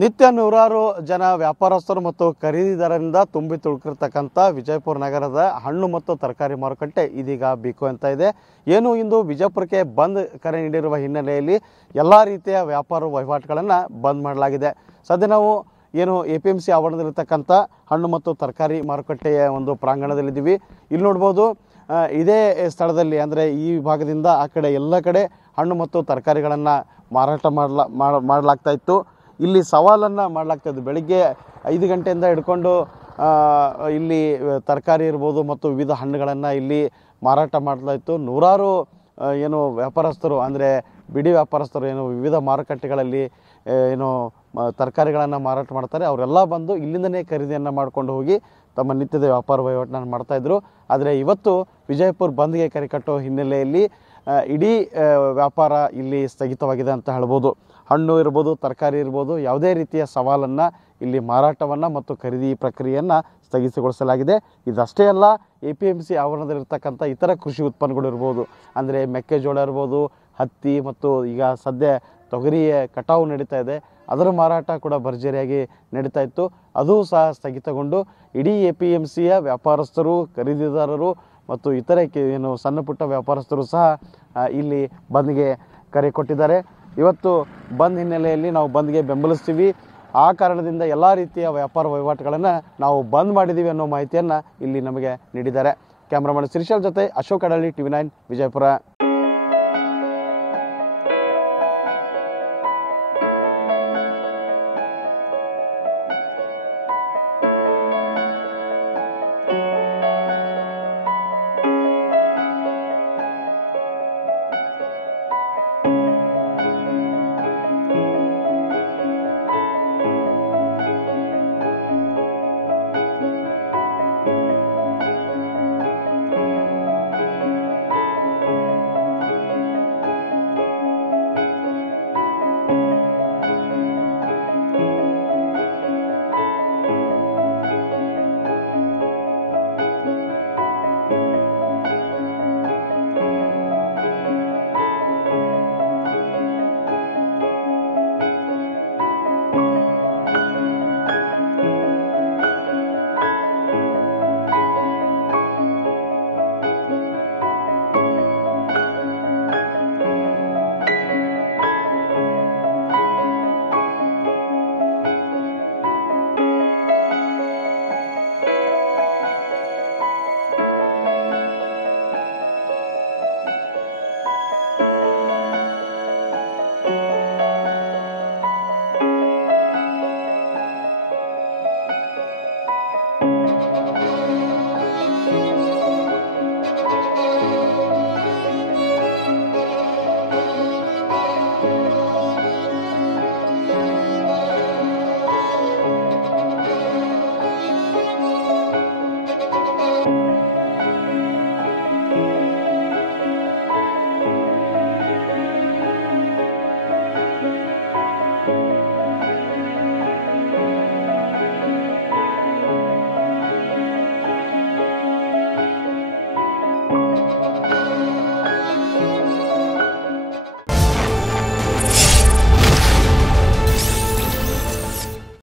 ನಿತ್ಯ ನೂರಾರು ಜನ ವ್ಯಾಪಾರಸ್ಥರು ಮತ್ತು ಖರೀದಿದಾರರಿಂದ ತುಂಬಿ ತುಳುಕಿರ್ತಕ್ಕಂಥ ವಿಜಯಪುರ ನಗರದ ಹಣ್ಣು ಮತ್ತು ತರಕಾರಿ ಮಾರುಕಟ್ಟೆ ಇದೀಗ ಬಿಕೋ ಅಂತ ಇದೆ. ಏನು ಇಂದು ವಿಜಯಪುರಕ್ಕೆ ಬಂದ್ ಕರೆ ನೀಡಿರುವ ಹಿನ್ನೆಲೆಯಲ್ಲಿ ಎಲ್ಲ ರೀತಿಯ ವ್ಯಾಪಾರ ವಹಿವಾಟುಗಳನ್ನು ಬಂದ್ ಮಾಡಲಾಗಿದೆ. ಸದ್ಯ ನಾವು ಏನು APMC ಆವರಣದಲ್ಲಿರ್ತಕ್ಕಂಥ ಹಣ್ಣು ಮತ್ತು ತರಕಾರಿ ಮಾರುಕಟ್ಟೆಯ ಒಂದು ಪ್ರಾಂಗಣದಲ್ಲಿದ್ದೀವಿ. ಇಲ್ಲಿ ನೋಡ್ಬೋದು, ಇದೇ ಸ್ಥಳದಲ್ಲಿ ಅಂದರೆ ಈ ಭಾಗದಿಂದ ಆ ಕಡೆ ಎಲ್ಲ ಕಡೆ ಹಣ್ಣು ಮತ್ತು ತರಕಾರಿಗಳನ್ನು ಮಾರಾಟ ಮಾಡಲಾಗ್ತಾ ಇತ್ತು. ಇಲ್ಲಿ ಸವಾಲನ್ನು ಮಾಡಲಾಗ್ತಾಯಿದ್ದು ಬೆಳಿಗ್ಗೆ 5 ಗಂಟೆಯಿಂದ ಹಿಡ್ಕೊಂಡು ಇಲ್ಲಿ ತರಕಾರಿ ಇರ್ಬೋದು ಮತ್ತು ವಿವಿಧ ಹಣ್ಣುಗಳನ್ನು ಇಲ್ಲಿ ಮಾರಾಟ ಮಾಡ್ತಾಯಿತ್ತು. ನೂರಾರು ಏನು ವ್ಯಾಪಾರಸ್ಥರು ಅಂದರೆ ಬಿಡಿ ವ್ಯಾಪಾರಸ್ಥರು ಏನು ವಿವಿಧ ಮಾರುಕಟ್ಟೆಗಳಲ್ಲಿ ಏನು ತರಕಾರಿಗಳನ್ನು ಮಾರಾಟ ಮಾಡ್ತಾರೆ, ಅವರೆಲ್ಲ ಬಂದು ಇಲ್ಲಿಂದನೇ ಖರೀದಿಯನ್ನು ಮಾಡ್ಕೊಂಡು ಹೋಗಿ ತಮ್ಮ ನಿತ್ಯದ ವ್ಯಾಪಾರ ವಹಿವಾಟನ್ನು ಮಾಡ್ತಾಯಿದ್ರು. ಆದರೆ ಇವತ್ತು ವಿಜಯಪುರ ಬಂದ್ಗೆ ಕರೆ ಕಟ್ಟೋ ಹಿನ್ನೆಲೆಯಲ್ಲಿ ಇಡೀ ವ್ಯಾಪಾರ ಇಲ್ಲಿ ಸ್ಥಗಿತವಾಗಿದೆ ಅಂತ ಹೇಳ್ಬೋದು. ಹಣ್ಣು ಇರ್ಬೋದು, ತರಕಾರಿ ಇರ್ಬೋದು, ಯಾವುದೇ ರೀತಿಯ ಸವಾಲನ್ನು ಇಲ್ಲಿ ಮಾರಾಟವನ್ನು ಮತ್ತು ಖರೀದಿ ಪ್ರಕ್ರಿಯೆಯನ್ನು ಸ್ಥಗಿತಗೊಳಿಸಲಾಗಿದೆ. ಇದಷ್ಟೇ ಅಲ್ಲ, APMC ಆವರಣದಲ್ಲಿರ್ತಕ್ಕಂಥ ಇತರ ಕೃಷಿ ಉತ್ಪನ್ನಗಳು ಇರ್ಬೋದು, ಅಂದರೆ ಮೆಕ್ಕೆಜೋಳ ಇರ್ಬೋದು, ಹತ್ತಿ ಮತ್ತು ಈಗ ಸದ್ಯ ತೊಗರಿಯ ಕಟಾವು ನಡೀತಾ ಇದೆ, ಅದರ ಮಾರಾಟ ಕೂಡ ಭರ್ಜರಿಯಾಗಿ ನಡೀತಾ ಇತ್ತು. ಅದೂ ಸಹ ಸ್ಥಗಿತಗೊಂಡು ಇಡೀ APMCಯ ವ್ಯಾಪಾರಸ್ಥರು, ಖರೀದಿದಾರರು ಮತ್ತು ಇತರೆ ಏನು ಸಣ್ಣ ಪುಟ್ಟ ವ್ಯಾಪಾರಸ್ಥರು ಸಹ ಇಲ್ಲಿ ಬಂದ್ಗೆ ಕರೆ ಕೊಟ್ಟಿದ್ದಾರೆ. ಇವತ್ತು ಬಂದ್ ಹಿನ್ನೆಲೆಯಲ್ಲಿ ನಾವು ಬಂದ್ಗೆ ಬೆಂಬಲಿಸ್ತೀವಿ. ಆ ಕಾರಣದಿಂದ ಎಲ್ಲ ರೀತಿಯ ವ್ಯಾಪಾರ ವಹಿವಾಟುಗಳನ್ನು ನಾವು ಬಂದ್ ಮಾಡಿದ್ದೀವಿ ಅನ್ನೋ ಮಾಹಿತಿಯನ್ನು ಇಲ್ಲಿ ನಮಗೆ ನೀಡಿದ್ದಾರೆ. ಕ್ಯಾಮ್ರಾಮನ್ ಶ್ರೀಶಾಲ್ ಜೊತೆ ಅಶೋಕ್ ಅಡಳ್ಳಿ, TV9 ವಿಜಯಪುರ.